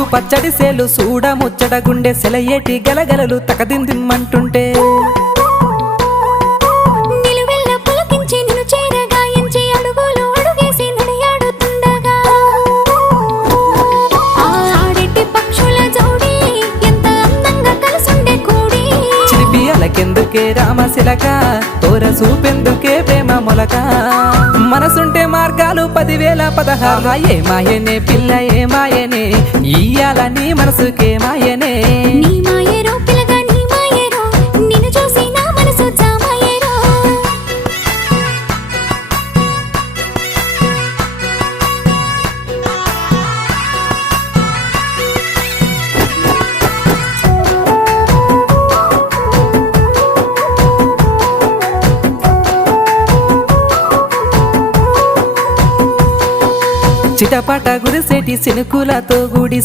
ముద్దు పచ్చడి సేలు సూడ ముచ్చట గుండె సెలయేటి గలగలలు తకదిందిమ్మంటుంటే. అలకెందుకే రామశిలక తోర సూపెందుకే ప్రేమ మొలక. మనసుంటే మార్గాలు పదివేల పదహారు. ఏ మాయనే పిల్ల ఏ మాయనే నీ మనసుకే మాయనే. నీ మాయేరో పిల్లగా నీ మాయేరో నిన్ను చూసి నా మనసు జామాయేరో. చిటపట గురిసేటి సినుకులతో గుడి